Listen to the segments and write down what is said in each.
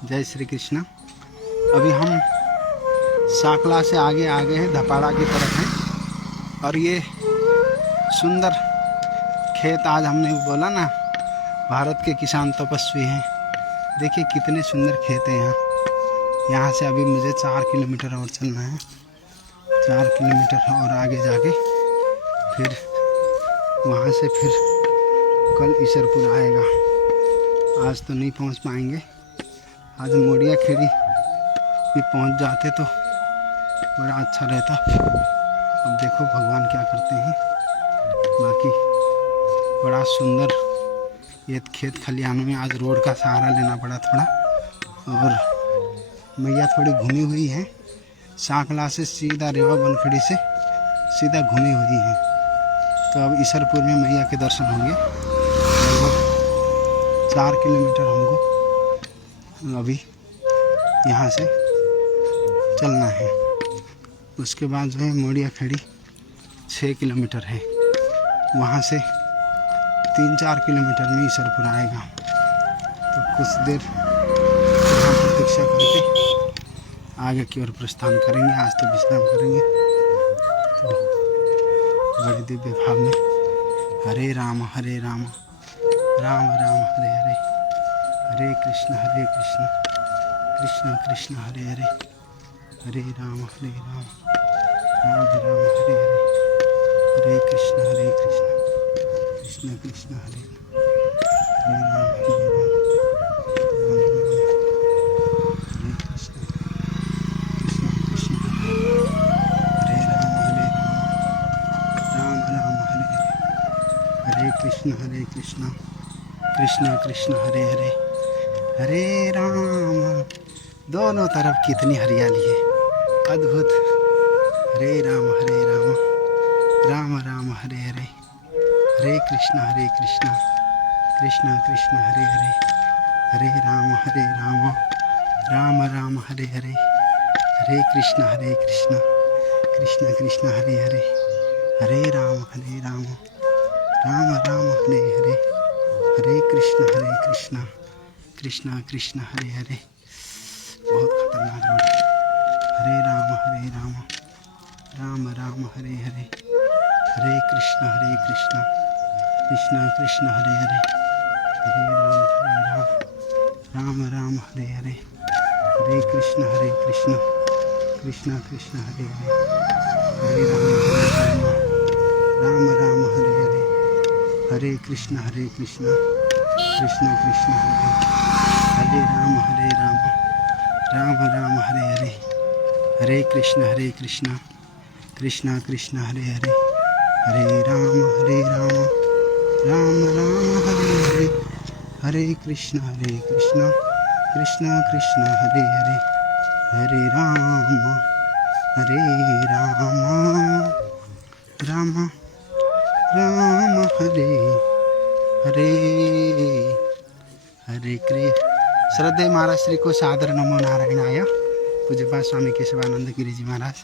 जय श्री कृष्ण। अभी हम साकला से आगे आ गए हैं, धपाड़ा की तरफ हैं। और ये सुंदर खेत, आज हमने बोला ना भारत के किसान तपस्वी हैं। देखिए कितने सुंदर खेत हैं यहाँ से अभी मुझे 4 किलोमीटर और चलना है। 4 किलोमीटर और आगे जाके फिर वहाँ से फिर कल ईसरपुर आएगा। आज तो नहीं पहुँच पाएंगे। आज मोड़िया खेड़ी भी पहुँच जाते तो बड़ा अच्छा रहता। अब देखो भगवान क्या करते हैं। बाकी बड़ा सुंदर ये खेत खलिहानों में आज रोड का सहारा लेना पड़ा थोड़ा। और मैया थोड़ी घूमी हुई है, सांकला से सीधा रेवा बनखड़ी से सीधा घूमी हुई है। तो अब ईसरपुर में मैया के दर्शन होंगे। लगभग 4 किलोमीटर हमको अभी यहाँ से चलना है। उसके बाद जो है मोड़िया खेड़ी 6 किलोमीटर है। वहाँ से 3-4 किलोमीटर में ईसरपुर आएगा। तो कुछ देर यहाँ प्रतीक्षा करके आगे की ओर प्रस्थान करेंगे। आज तो विश्राम करेंगे। तो बड़े दिव्य भाव में हरे राम राम राम हरे हरे, हरे कृष्ण कृष्ण कृष्ण हरे हरे, हरे राम राम राम हरे हरे, हरे कृष्ण कृष्ण कृष्ण हरे हरे, राम हरे राम हरे कृष्ण कृष्ण हरे राम राम हरे हरे, हरे कृष्ण कृष्ण कृष्ण हरे हरे, हरे राम। दोनों तरफ कितनी हरियाली है, अद्भुत। हरे राम राम राम हरे हरे, हरे कृष्ण कृष्ण कृष्ण हरे हरे, हरे राम राम राम हरे हरे, हरे कृष्ण कृष्ण कृष्ण हरे हरे, हरे राम राम राम हरे हरे, हरे कृष्ण कृष्ण कृष्ण हरे हरे। बहुत खतरनाक रोड है। हरे राम राम राम हरे हरे, हरे कृष्ण कृष्ण कृष्ण हरे हरे, हरे राम राम राम हरे हरे, हरे कृष्ण कृष्ण कृष्ण हरे हरे, हरे राम राम हरे हरे, हरे कृष्ण कृष्ण कृष्ण हरे, हरे राम राम हरे हरे, हरे कृष्ण कृष्ण कृष्ण हरे हरे, हरे राम राम हरे हरे, हरे कृष्ण कृष्ण कृष्ण हरे हरे, हरे राम राम राम हरे हरे, हरे कृष्ण। श्रद्धेय महाराज श्री को सादर नमो नारायणाय। पूज्यपाद स्वामी केशवानंद गिरी जी महाराज,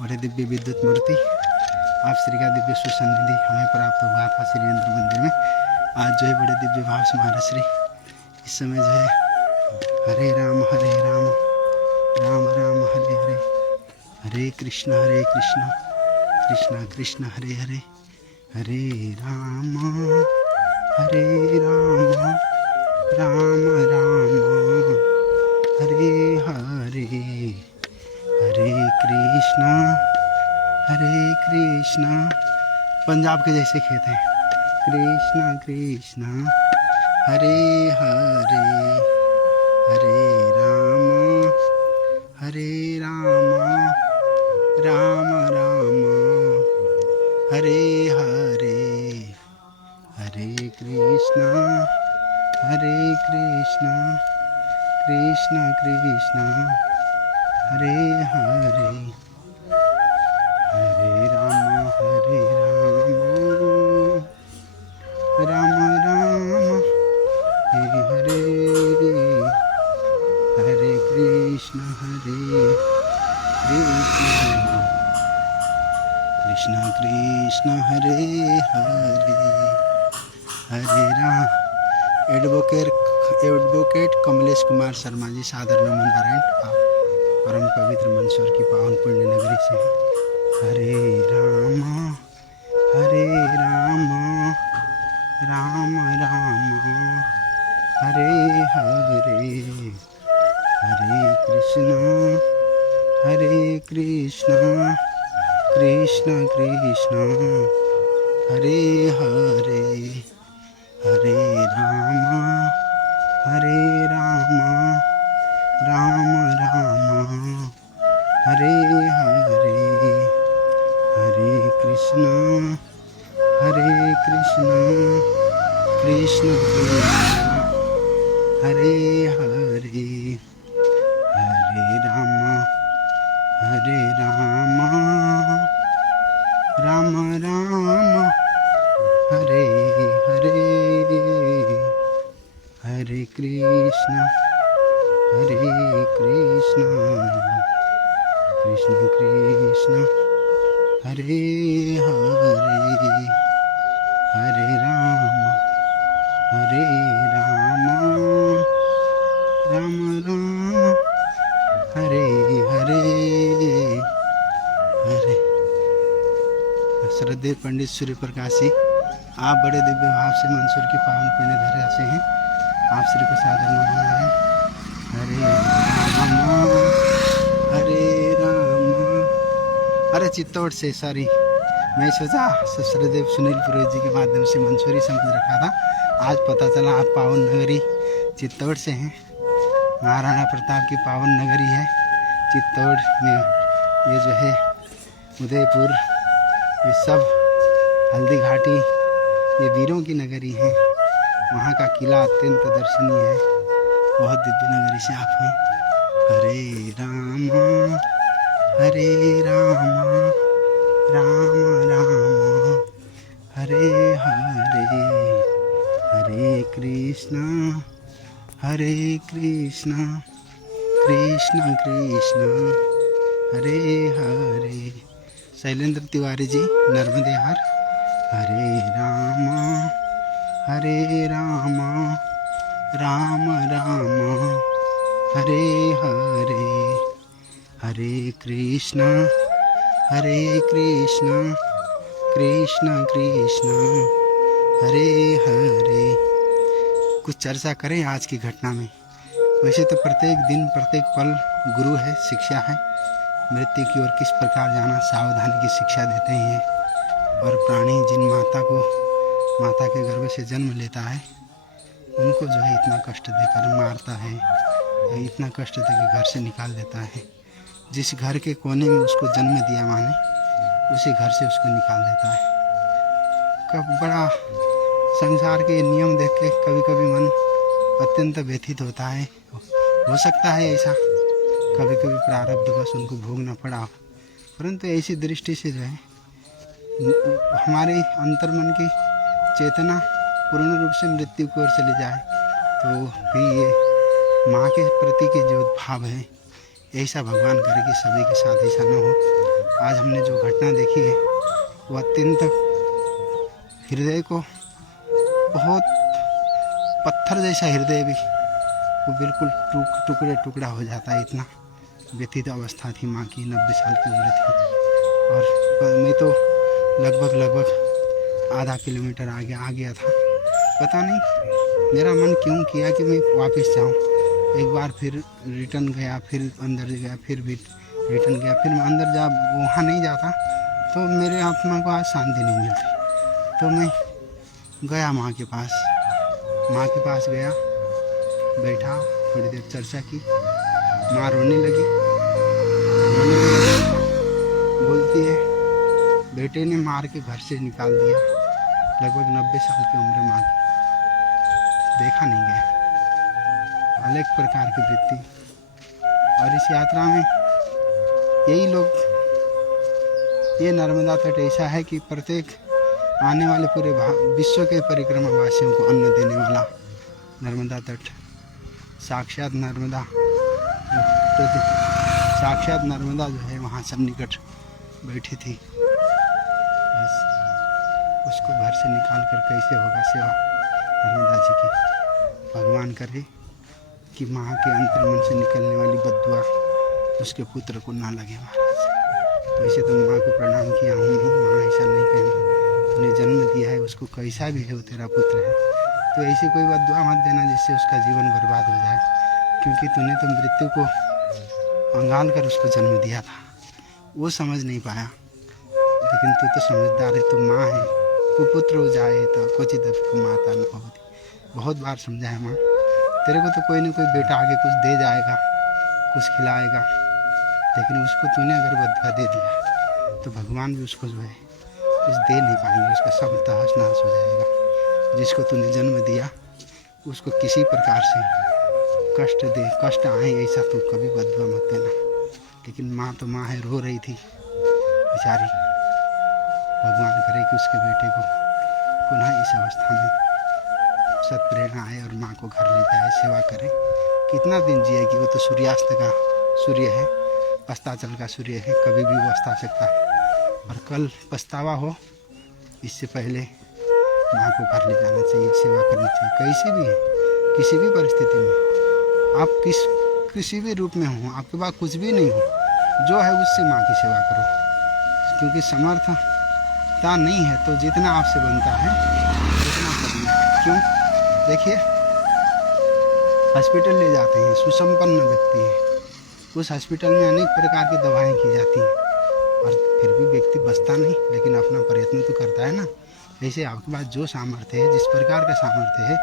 बड़े दिव्य विद्युत मूर्ति, आप श्री का दिव्य सुसन्निधि हमें प्राप्त हुआ था श्री इंद्र मंदिर में। आज जो है बड़े दिव्य भाव से महाराज श्री इस समय जो है हरे राम राम राम हरे हरे, हरे कृष्ण कृष्ण कृष्ण हरे हरे, हरे राम राम राम हरे हरे, हरे कृष्ण। पंजाब के जैसे खेत हैं। कृष्ण कृष्ण हरे हरे, हरे राम राम राम हरे हरे, हरे कृष्ण कृष्ण कृष्ण हरे हरे, हरे राम राम हरे हरे, हरे कृष्ण कृष्ण कृष्ण हरे हरे, हरे राम। एडवोकेट एडवोकेट कमलेश कुमार शर्मा जी सादर नमन नारायण आप परम पवित्र मंदसौर की पावन पुण्य नगरी से हैं। हरे राम राम राम हरे हरे हरे कृष्ण कृष्ण कृष्ण हरे हरे हरे राम राम राम हरे हरे हरे कृष्ण कृष्ण कृष्ण हरे हरे हरे राम राम राम हरे हरे हरे कृष्ण कृष्ण कृष्ण हरे हरे हरे राम राम राम हरे हरे हरे। श्रद्धेय पंडित सूर्य प्रकाश जी, आप बड़े दिव्य भाव से मंदसौर की पावन पुण्य धरा से हैं। आप श्री को सादर नमन है। हरे राम अरे चित्तौड़ से सॉरी, मैं सोचा श्रद्धेव सुनील पुरोहित जी के माध्यम से मंदसौरी समझ रखा था। आज पता चला आप पावन नगरी चित्तौड़ से हैं। महाराणा प्रताप की पावन नगरी है चित्तौड़ में। ये जो है उदयपुर, ये सब हल्दी घाटी, ये वीरों की नगरी है। वहाँ का किला अत्यंत दर्शनीय है। बहुत दिव्य नगरी से आप हैं। हरे राम राम राम हरे हरे हरे कृष्ण कृष्ण कृष्ण हरे हरे। शैलेंद्र तिवारी जी नर्मदेहार। हरे राम राम राम हरे हरे हरे कृष्ण कृष्ण कृष्ण हरे हरे। कुछ चर्चा करें आज की घटना में। वैसे तो प्रत्येक दिन प्रत्येक पल गुरु है, शिक्षा है। मृत्यु की ओर किस प्रकार जाना, सावधानी की शिक्षा देते हैं। और प्राणी जिन माता के गर्भ से जन्म लेता है, उनको जो है इतना कष्ट देकर मारता है, इतना कष्ट देकर घर से निकाल देता है। जिस घर के कोने में उसको जन्म दिया माँ ने, उसी घर से उसको निकाल देता है। कब बड़ा संसार के नियम देख के कभी कभी मन अत्यंत व्यथित होता है। हो सकता है ऐसा कभी कभी प्रारब्ध बस उनको भोगना पड़ा, परंतु ऐसी दृष्टि से जो है हमारे अंतर्मन की चेतना पूर्ण रूप से मृत्यु की ओर चली जाए, तो भी ये माँ के प्रति के जो भाव है, ऐसा भगवान करे कि सभी के साथ ऐसा न हो। आज हमने जो घटना देखी है वो अत्यंत हृदय को, बहुत पत्थर जैसा हृदय भी वो बिल्कुल टुकड़ा हो जाता है। इतना व्यथित अवस्था थी माँ की। 90 साल की उम्र थी और मैं तो लगभग आधा किलोमीटर आगे आ गया था। पता नहीं मेरा मन क्यों किया कि मैं वापस जाऊं। एक बार फिर रिटर्न गया, फिर अंदर गया, फिर भी रिटर्न गया, फिर मैं अंदर वहाँ नहीं जाता तो मेरे आत्मा को आज शांति नहीं मिलती। तो मैं गया माँ के पास गया, बैठा, थोड़ी देर चर्चा की। माँ रोने लगी, बोलती है बेटे ने मार के घर से निकाल दिया। लगभग 90 साल की उम्र माँ की, देखा नहीं गया। अलग प्रकार की वृत्ति। और इस यात्रा में यही लोग, ये नर्मदा तट ऐसा है कि प्रत्येक आने वाले पूरे विश्व के परिक्रमा वासियों को अन्न देने वाला नर्मदा तट। साक्षात नर्मदा जो है वहाँ सन्निकट बैठी थी। बस उसको घर से निकाल कर कैसे होगा सेवा नर्मदा जी की। भगवान करे कि माँ के अंतर्मन से निकलने वाली बद्दुआ उसके पुत्र को ना लगे महाराज। वैसे तो माँ को प्रणाम किया हूँ, माँ ऐसा नहीं कहना, तूने जन्म दिया है उसको, कैसा भी है वो तेरा पुत्र है, तो ऐसी कोई बद्दुआ मत देना जिससे उसका जीवन बर्बाद हो जाए, क्योंकि तूने तो मृत्यु को अंगाल कर उसको जन्म दिया था। वो समझ नहीं पाया, लेकिन तू तो समझदार है, तू माँ है, कुपुत्र हो जाए तो क्वचित माता न होती। बहुत बार समझा है माँ, तेरे को तो कोई ना कोई बेटा आगे कुछ दे जाएगा, कुछ खिलाएगा, लेकिन उसको तूने अगर बद्दुआ दे दिया तो भगवान भी उसको जो है कुछ दे नहीं पाएंगे, उसका सब तहस नहस हो जाएगा। जिसको तूने जन्म दिया उसको किसी प्रकार से कष्ट आए ऐसा तू कभी बद्दुआ मत देना। लेकिन माँ तो माँ है, रो रही थी बेचारी। भगवान करे कि उसके बेटे को पुनः इस अवस्था में सत्प्रेरणा आए और माँ को घर ले जाए, सेवा करे। कितना दिन जिएगी, वो तो सूर्यास्त का सूर्य है, अस्ताचल का सूर्य है, कभी भी वो अस्ता सकता है। और कल पछतावा हो, इससे पहले माँ को घर ले जाना चाहिए, सेवा करनी चाहिए। कैसी भी है, किसी भी परिस्थिति में आप किसी भी रूप में हो, आपके पास कुछ भी नहीं हो, जो है उससे माँ की सेवा करो, क्योंकि समर्थता नहीं है तो जितना आपसे बनता है उतना करना। क्यों? देखिए, हॉस्पिटल ले जाते हैं, सुसंपन्न व्यक्ति है, उस हॉस्पिटल में अनेक प्रकार की दवाएं की जाती हैं और फिर भी व्यक्ति बचता नहीं, लेकिन अपना प्रयत्न तो करता है ना। ऐसे आपके पास जो सामर्थ्य है, जिस प्रकार का सामर्थ्य है,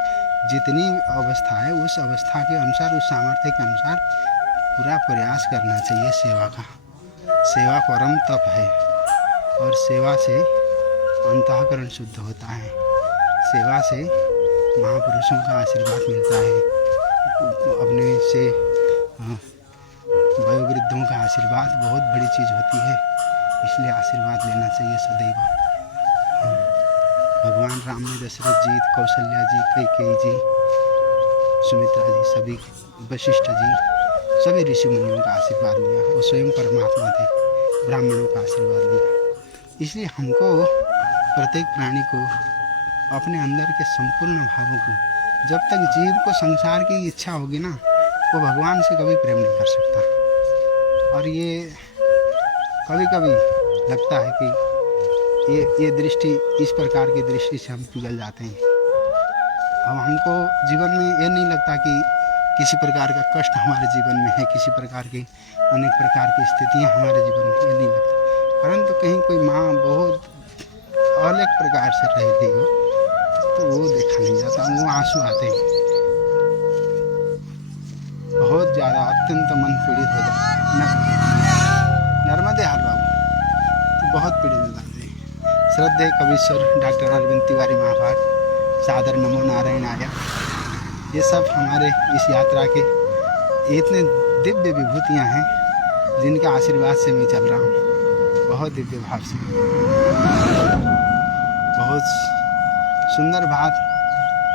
जितनी अवस्था है, उस अवस्था के अनुसार, उस सामर्थ्य के अनुसार पूरा प्रयास करना चाहिए सेवा का। सेवा परम तप है और सेवा से अंतःकरण शुद्ध होता है, सेवा से महापुरुषों का आशीर्वाद मिलता है, अपने से वयोवृद्धों का आशीर्वाद बहुत बड़ी चीज़ होती है, इसलिए आशीर्वाद लेना चाहिए सदैव। भगवान राम ने दशरथ जी, कौशल्या जी, कैकेयी जी, सुमित्रा जी, सभी वशिष्ठ जी, सभी ऋषि मुनियों का आशीर्वाद लिया। वो स्वयं परमात्मा थे, ब्राह्मणों का आशीर्वाद लिया। इसलिए हमको, प्रत्येक प्राणी को अपने अंदर के संपूर्ण भावों को, जब तक जीव को संसार की इच्छा होगी ना, वो भगवान से कभी प्रेम नहीं कर सकता। और ये कभी कभी लगता है कि ये दृष्टि, इस प्रकार की दृष्टि से हम पिघल जाते हैं। अब हमको जीवन में ये नहीं लगता कि किसी प्रकार का कष्ट हमारे जीवन में है, किसी प्रकार की अनेक प्रकार की स्थितियाँ हमारे जीवन में, ये नहीं लगता। परंतु कहीं कोई माँ बहुत अलग प्रकार से रह रही हो तो वो देखा नहीं जाता, वो आंसू आते हैं, बहुत ज़्यादा अत्यंत मन पीड़ित हो जाता। नर्मदे हाल बाबू तो बहुत पीड़ित हो जाते हैं। श्रद्धेय कवीश्वर डॉक्टर अरविंद तिवारी महाभाग, सादर नमो नारायण आर्य, ये सब हमारे इस यात्रा के इतने दिव्य विभूतियाँ हैं जिनके आशीर्वाद से मैं चल रहा हूँ, बहुत दिव्य भाव से। बहुत सुंदर बात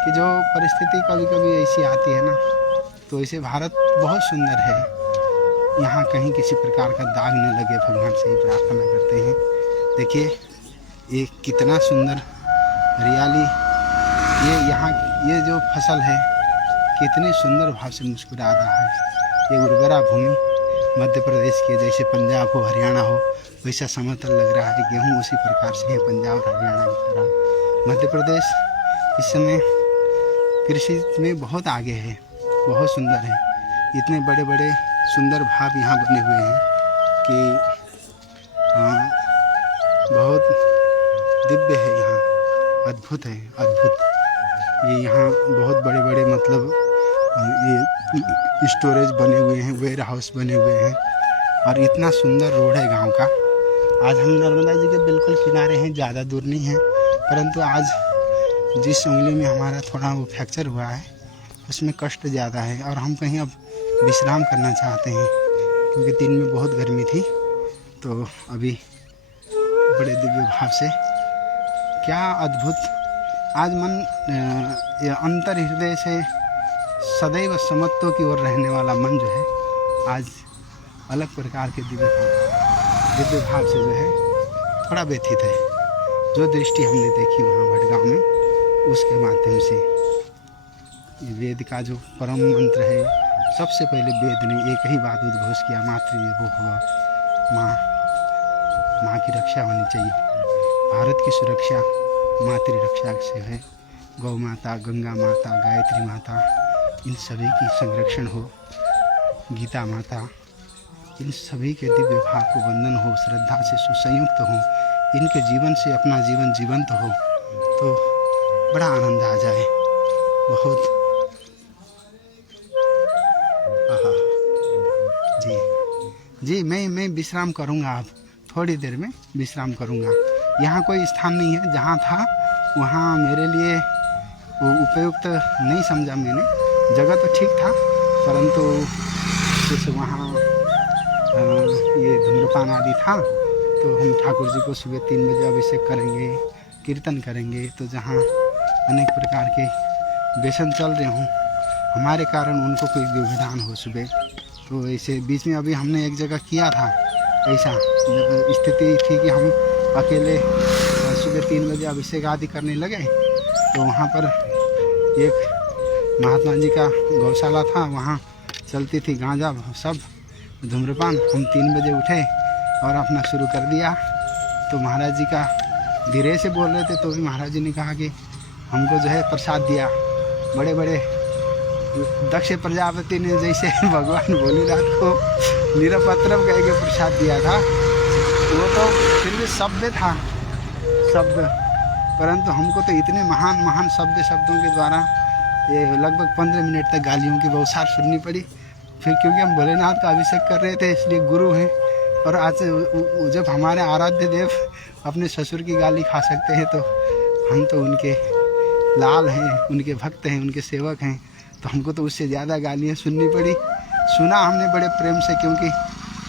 कि जो परिस्थिति कभी कभी ऐसी आती है ना, तो ऐसे भारत बहुत सुंदर है, यहाँ कहीं किसी प्रकार का दाग न लगे, भगवान से ही प्रार्थना करते हैं। देखिए ये कितना सुंदर हरियाली, ये यहाँ ये जो फसल है कितनी सुंदर भाव से मुस्कुरा रहा है। ये उर्वरा भूमि मध्य प्रदेश के, जैसे पंजाब हो, हरियाणा हो, वैसा समतल लग रहा है। गेहूँ उसी प्रकार से है पंजाब और हरियाणा की तरह। मध्य प्रदेश इस समय कृषि में बहुत आगे है, बहुत सुंदर है। इतने बड़े बड़े सुंदर भाव यहाँ बने हुए हैं कि बहुत दिव्य है, यहाँ अद्भुत है, अद्भुत। ये यहाँ बहुत बड़े बड़े मतलब ये स्टोरेज बने हुए हैं, वेयर हाउस बने हुए हैं और इतना सुंदर रोड है गांव का। आज हम नर्मदा जी के बिल्कुल किनारे हैं, ज़्यादा दूर नहीं है, परंतु आज जिस उंगली में हमारा थोड़ा वो फ्रैक्चर हुआ है उसमें कष्ट ज़्यादा है और हम कहीं अब विश्राम करना चाहते हैं, क्योंकि दिन में बहुत गर्मी थी। तो अभी बड़े दिव्य भाव से, क्या अद्भुत, आज मन अंतर हृदय से सदैव समत्व की ओर रहने वाला मन जो है आज अलग प्रकार के दिव्य भाव से जो है थोड़ा व्यथित है। जो दृष्टि हमने देखी वहाँ भटगांव में, उसके माध्यम से वेद का जो परम मंत्र है, सबसे पहले वेद ने एक ही बात उद्घोष किया, मातृदेवो भव। माँ की रक्षा होनी चाहिए। भारत की सुरक्षा मातृ रक्षा से है। गौ माता, गंगा माता, गायत्री माता, इन सभी की संरक्षण हो। गीता माता, इन सभी के दिव्य भाव को वंदन हो, श्रद्धा से सुसंयुक्त हो, इनके जीवन से अपना जीवन जीवंत हो तो बड़ा आनंद आ जाए। बहुत आहा जी जी, मैं विश्राम करूँगा। अब थोड़ी देर में विश्राम करूँगा। यहाँ कोई स्थान नहीं है, जहाँ था वहाँ मेरे लिए उपयुक्त नहीं समझा मैंने। जगह तो ठीक था, परंतु कुछ वहाँ ये धूम्रपान आदि था, तो हम ठाकुर जी को सुबह 3 बजे अभिषेक करेंगे, कीर्तन करेंगे। तो जहाँ अनेक प्रकार के व्यसन चल रहे हों, हमारे कारण उनको कोई विधान हो सुबह, तो ऐसे बीच में अभी हमने एक जगह किया था। ऐसा स्थिति थी कि हम अकेले सुबह 3 बजे अभिषेक आदि करने लगे, तो वहाँ पर एक महात्मा जी का गौशाला था, वहाँ चलती थी गांजा सब धूम्रपान। हम 3 बजे उठे और अपना शुरू कर दिया। तो महाराज जी का धीरे से बोल रहे थे, तो भी महाराज जी ने कहा कि हमको जो है प्रसाद दिया। बड़े बड़े दक्ष प्रजापति ने जैसे भगवान भोलेनाथ को निरपत्रम कह के प्रसाद दिया था, वो तो फिर भी शब्द था, शब्द। परंतु हमको तो इतने महान महान शब्दों के द्वारा ये लगभग 15 मिनट तक गालियों की बौछार सुननी पड़ी। फिर क्योंकि हम भोलेनाथ का अभिषेक कर रहे थे, इसलिए गुरु हैं। और आज जब हमारे आराध्य देव अपने ससुर की गाली खा सकते हैं, तो हम तो उनके लाल हैं, उनके भक्त हैं, उनके सेवक हैं, तो हमको तो उससे ज़्यादा गालियाँ सुननी पड़ी। सुना हमने बड़े प्रेम से, क्योंकि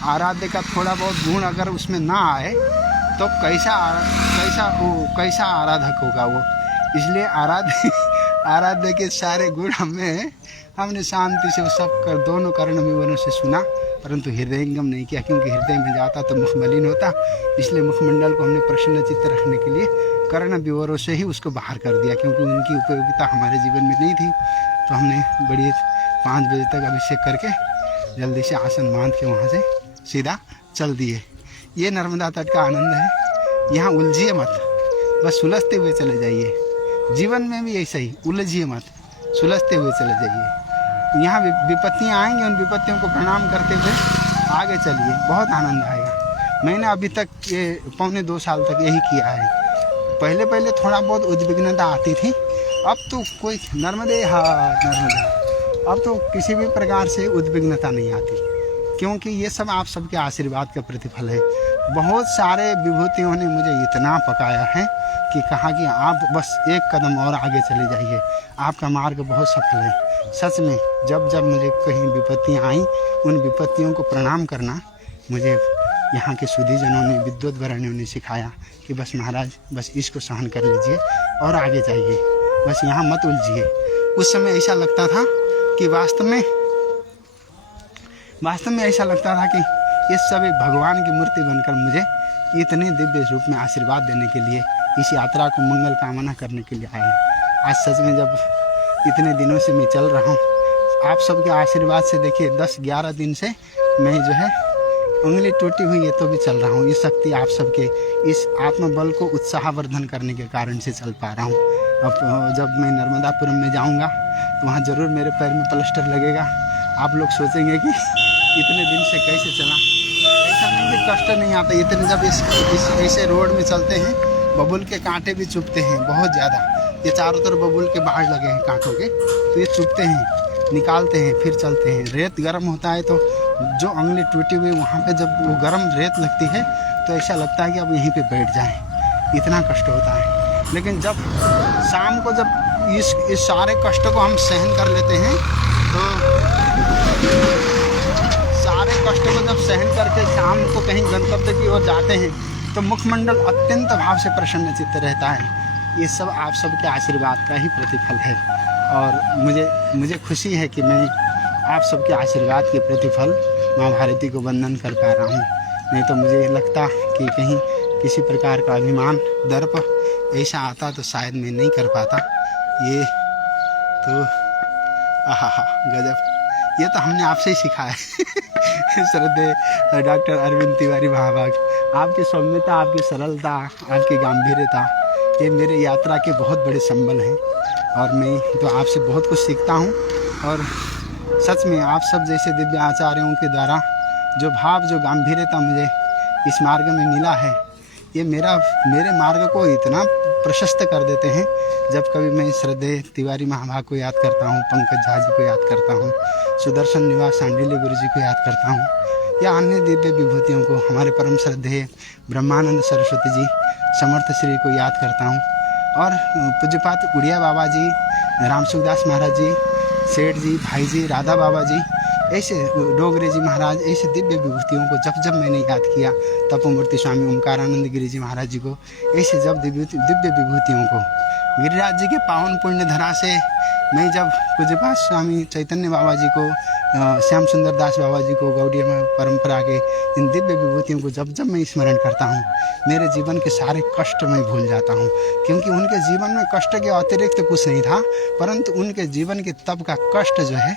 आराध्य का थोड़ा बहुत गुण अगर उसमें ना आए तो कैसा आराधक होगा वो। इसलिए आराध्य के सारे गुण हमने शांति से सब दोनों कर्ण विवरणों से सुना, परंतु हृदयंगम नहीं किया, क्योंकि हृदय में जाता तो मुख मलिन होता। इसलिए मुखमंडल को हमने प्रसन्न चित्त रखने के लिए कर्ण विवरों से ही उसको बाहर कर दिया, क्योंकि उनकी उपयोगिता हमारे जीवन में नहीं थी। तो हमने बड़ी 5 बजे तक अभिषेक करके जल्दी से आसन बांध के वहाँ से सीधा चल दिए। ये नर्मदा तट का आनंद है। यहाँ उलझिए मत, बस सुलझते हुए चले जाइए। जीवन में भी ऐसा ही, उलझिए मत, सुलझते हुए चले जाइए। यहाँ विपत्तियाँ आएंगी, उन विपत्तियों को प्रणाम करते हुए आगे चलिए, बहुत आनंद आएगा। मैंने अभी तक ये 1.25 साल तक यही किया है। पहले थोड़ा बहुत उद्विग्नता आती थी, अब तो कोई नर्मदे अब तो किसी भी प्रकार से उद्विग्नता नहीं आती, क्योंकि ये सब आप सबके आशीर्वाद का प्रतिफल है। बहुत सारे विभूतियों ने मुझे इतना पकाया है कि कहा कि आप बस एक कदम और आगे चले जाइए, आपका मार्ग बहुत सफल है। सच में जब मुझे कहीं विपत्तियाँ आईं, उन विपत्तियों को प्रणाम करना मुझे यहाँ के सुधीजनों ने, विद्वत वरणियों ने सिखाया कि बस महाराज, बस इसको सहन कर लीजिए और आगे जाइए, बस यहाँ मत उलझिए। उस समय ऐसा लगता था कि वास्तव में ऐसा लगता था कि ये सब एक भगवान की मूर्ति बनकर मुझे इतने दिव्य रूप में आशीर्वाद देने के लिए, इस यात्रा को मंगल कामना करने के लिए आए हैं। आज सच में जब इतने दिनों से मैं चल रहा हूँ, आप सबके आशीर्वाद से देखिए 10-11 दिन से मैं जो है उंगली टूटी हुई है तो भी चल रहा हूँ। ये शक्ति आप सबके इस आत्मबल को उत्साहवर्धन करने के कारण से चल पा रहा हूँ। अब जब मैं नर्मदापुरम में जाऊँगा तो वहाँ ज़रूर मेरे पैर में प्लास्टर लगेगा। आप लोग सोचेंगे कि इतने दिन से कैसे चला। ऐसा नहीं कि कष्ट नहीं आता, इतने जब इस ऐसे रोड में चलते हैं, बबूल के कांटे भी चुभते हैं बहुत ज़्यादा। ये चारों तरफ बबूल के बाढ़ लगे हैं कांटों के, तो ये चुभते हैं, निकालते हैं, फिर चलते हैं। रेत गर्म होता है तो जो उंगली टूटी हुई वहाँ पे जब वो गर्म रेत लगती है तो ऐसा लगता है कि अब यहीं पे बैठ जाएं, इतना कष्ट होता है। लेकिन जब शाम को जब इस सारे कष्टों को हम सहन कर लेते हैं, तो सारे कष्टों को जब सहन करके शाम को कहीं गंतव्य की ओर जाते हैं तो मुखमंडल अत्यंत भाव से प्रसन्न चित्त रहता है। ये सब आप सबके आशीर्वाद का ही प्रतिफल है और मुझे खुशी है कि मैं आप सबके आशीर्वाद के प्रतिफल माँ भारती को वंदन कर पा रहा हूँ। नहीं तो मुझे लगता कि कहीं किसी प्रकार का अभिमान, दर्प ऐसा आता तो शायद मैं नहीं कर पाता। ये तो आहा गजब, ये तो हमने आपसे ही सीखा है। श्रद्धेय डॉक्टर अरविंद तिवारी महाभाग, आपकी सौम्यता, आपकी सरलता, आपकी गंभीरता, ये मेरे यात्रा के बहुत बड़े संबल हैं। और मैं तो आपसे बहुत कुछ सीखता हूँ। और सच में आप सब जैसे दिव्य आचार्यों के द्वारा जो भाव, जो गंभीरता मुझे इस मार्ग में मिला है, ये मेरे मार्ग को इतना प्रशस्त कर देते हैं। जब कभी मैं श्रद्धेय तिवारी महाभाग को याद करता हूँ, पंकज झा जी को याद करता हूँ, सुदर्शन निवास सांडिल्य गुरु जी को याद करता हूँ, या अन्य दिव्य विभूतियों को, हमारे परम श्रद्धेय ब्रह्मानंद सरस्वती जी, समर्थ श्री को याद करता हूँ, और पूज्यपात उड़िया बाबा जी, राम सुखदास महाराज जी, सेठ जी, भाई जी, राधा बाबा जी, ऐसे डोगरे जी महाराज, ऐसे दिव्य विभूतियों को जब जब मैंने याद किया, तपोमूर्ति स्वामी ओमकारानंद गिरी जी महाराज जी को, ऐसे जब दिव्य विभूतियों को, गिरिराज जी के पावन पुण्य धरा से मैं जब पूज्यपात स्वामी चैतन्य बाबा जी को, श्याम सुंदर दास बाबा जी को, गौड़ीय परंपरा के इन दिव्य विभूतियों को जब जब मैं स्मरण करता हूँ, मेरे जीवन के सारे कष्ट मैं भूल जाता हूँ। क्योंकि उनके जीवन में कष्ट के अतिरिक्त कुछ नहीं था, परंतु उनके जीवन के तब का कष्ट जो है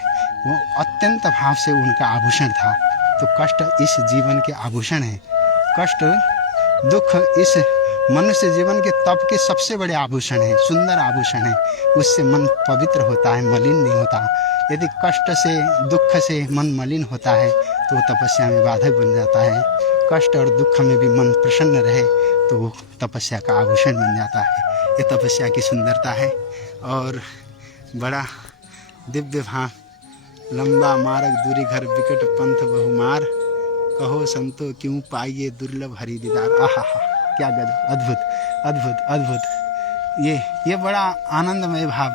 वो अत्यंत भाव से उनका आभूषण था। तो कष्ट इस जीवन के आभूषण है। कष्ट, दुख इस मनुष्य जीवन के तप के सबसे बड़े आभूषण है, सुंदर आभूषण है। उससे मन पवित्र होता है, मलिन नहीं होता। यदि कष्ट से, दुख से मन मलिन होता है तो तपस्या में बाधक बन जाता है। कष्ट और दुख में भी मन प्रसन्न रहे तो वो तपस्या का आभूषण बन जाता है। ये तपस्या की सुंदरता है। और बड़ा दिव्य भाव, लंबा मार्ग दूरी घर विकट पंथ बहुमार, कहो संतो क्यों पाइए दुर्लभ हरि दीदार। आहा, क्या गजब, अद्भुत अद्भुत अद्भुत। ये बड़ा आनंदमय भाव,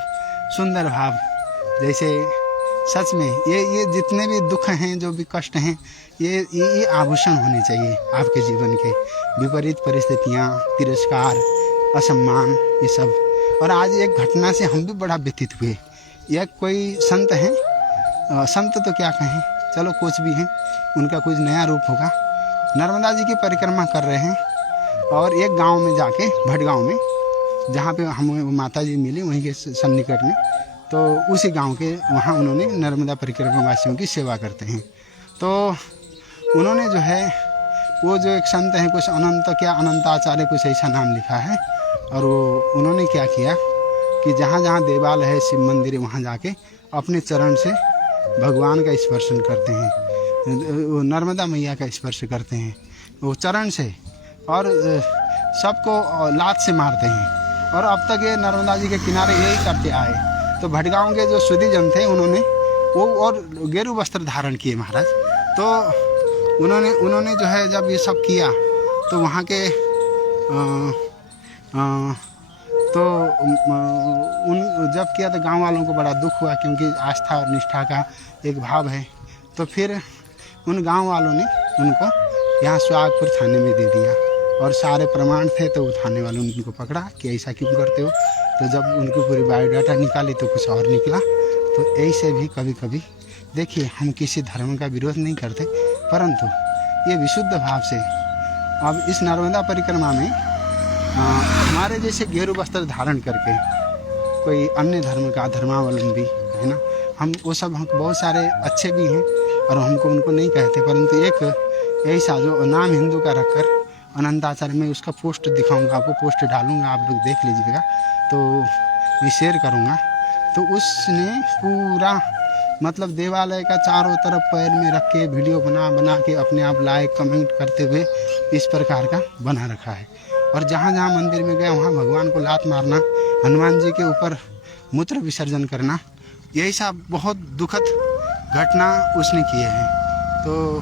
सुंदर भाव। जैसे सच में ये जितने भी दुख हैं, जो भी कष्ट हैं, ये आभूषण होने चाहिए आपके जीवन के। विपरीत परिस्थितियाँ, तिरस्कार, असम्मान, ये सब। और आज एक घटना से हम भी बड़ा व्यथित हुए। यह कोई संत हैं, संत तो क्या कहें, चलो कुछ भी हैं, उनका कुछ नया रूप होगा। नर्मदा जी की परिक्रमा कर रहे हैं और एक गांव में जाके, भटगांव में, जहाँ पे हमें माता जी मिली, वहीं के सन्निकट में, तो उसी गांव के वहाँ उन्होंने नर्मदा परिक्रमा वासियों की सेवा करते हैं। तो उन्होंने जो है, वो जो एक संत हैं, कुछ अनंताचार्य कुछ ऐसा नाम लिखा है। और वो उन्होंने क्या किया कि जहाँ जहाँ देवालय है, शिव मंदिर है, वहाँ जाके अपने चरण से भगवान का स्पर्शन करते हैं, नर्मदा मैया का स्पर्श करते हैं वो चरण से, और सबको लात से मारते हैं। और अब तक ये नर्मदा जी के किनारे यही करते आए। तो भटगांव के जो सुधीजन थे, उन्होंने वो और गेरू वस्त्र धारण किए महाराज। तो उन्होंने जो है जब ये सब किया तो वहाँ के जब किया तो गांव वालों को बड़ा दुख हुआ, क्योंकि आस्था और निष्ठा का एक भाव है। तो फिर उन गांव वालों ने उनको यहाँ सुहागपुर थाने में दे दिया, और सारे प्रमाण थे। तो वो थाने वालों ने उनको पकड़ा कि ऐसा क्यों करते हो। तो जब उनकी पूरी बायोडाटा निकाली तो कुछ और निकला। तो ऐसे भी कभी कभी देखिए, हम किसी धर्म का विरोध नहीं करते, परंतु ये विशुद्ध भाव से अब इस नर्मदा परिक्रमा में हमारे जैसे गेरू वस्त्र धारण करके कोई अन्य धर्म का धर्मावलंबी है ना, हम वो सब, हम बहुत सारे अच्छे भी हैं और हमको उनको नहीं कहते, परंतु एक ऐसा जो नाम हिंदू का रखकर अनंताचार्य में, उसका पोस्ट दिखाऊंगा आपको, पोस्ट डालूंगा, आप लोग देख लीजिएगा, तो मैं शेयर करूंगा। तो उसने पूरा मतलब देवालय का चारों तरफ पैर में रख के वीडियो बना के अपने आप लाइक कमेंट करते हुए इस प्रकार का बना रखा है। और जहाँ जहाँ मंदिर में गया वहाँ भगवान को लात मारना, हनुमान जी के ऊपर मूत्र विसर्जन करना, यही सब बहुत दुखद घटना उसने किए हैं। तो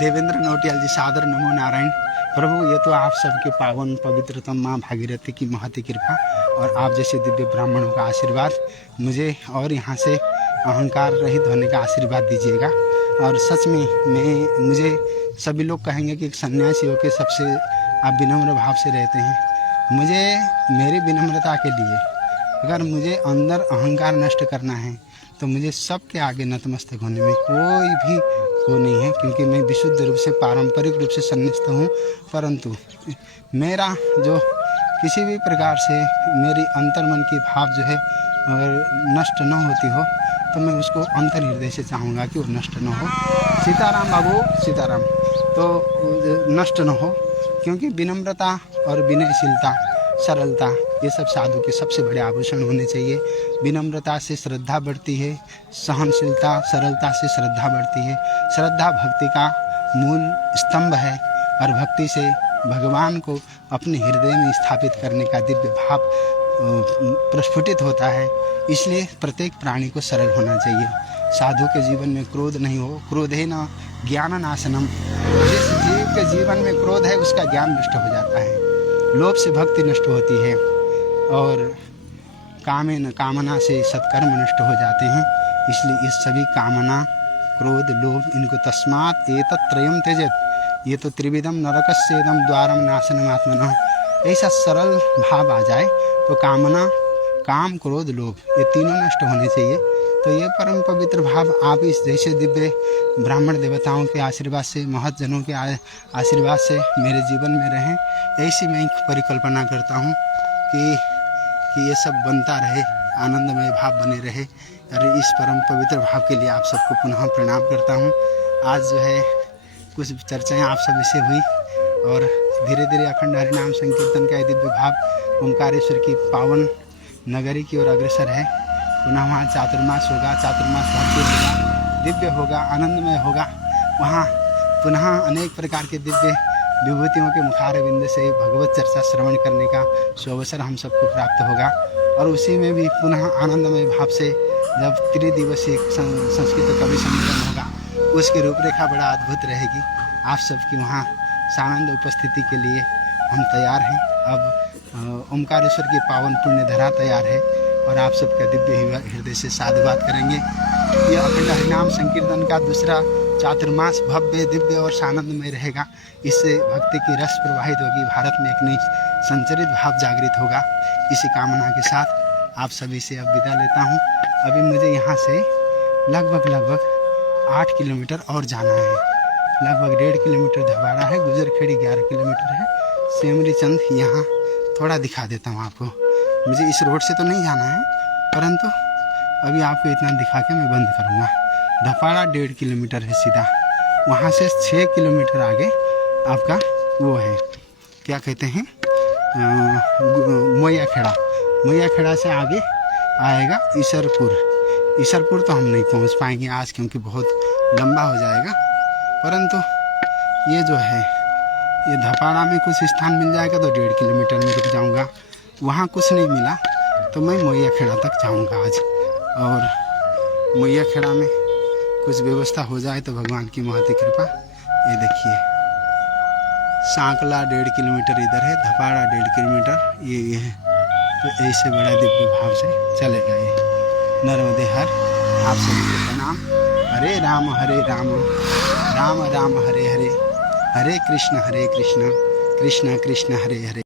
देवेंद्र नौटियाल जी, सादर नमो नारायण। प्रभु, ये तो आप सबके पावन पवित्रतम माँ भागीरथी की महती कृपा और आप जैसे दिव्य ब्राह्मणों का आशीर्वाद मुझे और यहाँ से अहंकार रहित होने का आशीर्वाद दीजिएगा। और सच में मुझे सभी लोग कहेंगे कि एक सन्यासी होकर सबसे आप विनम्र भाव से रहते हैं। मुझे मेरी विनम्रता के लिए अगर मुझे अंदर अहंकार नष्ट करना है तो मुझे सबके आगे नतमस्तक होने में कोई भी वो नहीं है, क्योंकि मैं विशुद्ध रूप से पारंपरिक रूप से सन्यास्त हूँ। परंतु मेरा जो किसी भी प्रकार से मेरी अंतर्मन की भाव जो है अगर नष्ट न होती हो तो मैं उसको अंतर हृदय से चाहूँगा कि वो नष्ट न हो। सीताराम बाबू सीताराम। तो नष्ट न हो, क्योंकि विनम्रता और विनयशीलता, सरलता, ये सब साधु के सबसे बड़े आभूषण होने चाहिए। विनम्रता से श्रद्धा बढ़ती है, सहनशीलता सरलता से श्रद्धा बढ़ती है। श्रद्धा भक्ति का मूल स्तंभ है और भक्ति से भगवान को अपने हृदय में स्थापित करने का दिव्य भाव प्रस्फुटित होता है। इसलिए प्रत्येक प्राणी को सरल होना चाहिए। साधु के जीवन में क्रोध नहीं हो। क्रोधेन ज्ञाननाशनम। जिस जीव के जीवन में क्रोध है उसका ज्ञान नष्ट हो जाता है, लोभ से भक्ति नष्ट होती है और कामना से सत्कर्म नष्ट हो जाते हैं। इसलिए इस सभी कामना, क्रोध, लोभ, इनको तस्मात् एतत्त्रयं त्यजेत्। ये तो त्रिविधम नरकस्येदं द्वारम नाशनम आत्मनः। ऐसा सरल भाव आ जाए तो कामना, काम, क्रोध, लोभ, ये तीनों नष्ट होने चाहिए। तो ये परम पवित्र भाव आप इस जैसे दिव्य ब्राह्मण देवताओं के आशीर्वाद से, महतजनों के आशीर्वाद से मेरे जीवन में रहें। ऐसी मैं परिकल्पना करता हूँ कि ये सब बनता रहे, आनंदमय भाव बने रहे। और इस परम पवित्र भाव के लिए आप सबको पुनः प्रणाम करता हूँ। आज जो है कुछ चर्चाएँ आप सब से हुई और धीरे धीरे अखंड हरिनाम संकीर्तन का दिव्य भाव ओंकारेश्वर की पावन नगरी की ओर अग्रसर है। पुनः वहाँ चातुर्मास होगा, चातुर्मास भक्ति होगा, दिव्य होगा, आनंदमय होगा। वहाँ पुनः अनेक प्रकार के दिव्य विभूतियों के मुखार बिंद से भगवत चर्चा श्रवण करने का सुअवसर हम सबको प्राप्त होगा। और उसी में भी पुनः आनंदमय भाव से जब त्रिदिवसीय संस्कृत कवि सम्मेलन होगा, उसकी रूपरेखा बड़ा अद्भुत रहेगी। आप सबकी वहाँ सानंद उपस्थिति के लिए हम तैयार हैं। अब ओंकारेश्वर की पावन पुण्य धरा तैयार है और आप सबका दिव्य हृदय से साधुवाद करेंगे। यह अखंड हरिनाम संकीर्तन का दूसरा चातुर्मास भव्य, दिव्य और सानंदमय रहेगा। इससे भक्ति की रस प्रवाहित होगी, भारत में एक नई संचरित भाव जागृत होगा। इसी कामना के साथ आप सभी से अब विदा लेता हूँ। अभी मुझे यहाँ से लगभग 8 किलोमीटर और जाना है। लगभग 1.5 किलोमीटर धबाड़ा है, गुजरखेड़ी 11 किलोमीटर है, सेमरी चंद यहाँ थोड़ा दिखा देता हूँ आपको। मुझे इस रोड से तो नहीं जाना है, परंतु अभी आपको इतना दिखा के मैं बंद करूँगा। धपाड़ा 1.5 किलोमीटर है सीधा, वहाँ से 6 किलोमीटर आगे आपका वो है, क्या कहते हैं, मोया खेड़ा। मोया खेड़ा से आगे आएगा ईसरपुर। ईसरपुर तो हम नहीं पहुँच पाएंगे आज, क्योंकि बहुत लंबा हो जाएगा। परंतु ये जो है, ये धपाड़ा में कुछ स्थान मिल जाएगा तो 1.5 किलोमीटर में रुक जाऊंगा। वहाँ कुछ नहीं मिला तो मैं मोया खेड़ा तक जाऊंगा आज। और मोया खेड़ा में कुछ व्यवस्था हो जाए तो भगवान की महती कृपा। ये देखिए, सांकला 1.5 किलोमीटर इधर है, धपाड़ा 1.5 किलोमीटर ये है। तो ऐसे बड़ा दिव्य भाव से चलेगा ये। नर्मदे हर। आप सभी को प्रणाम। हरे राम राम राम हरे हरे, हरे कृष्ण कृष्ण कृष्ण हरे हरे।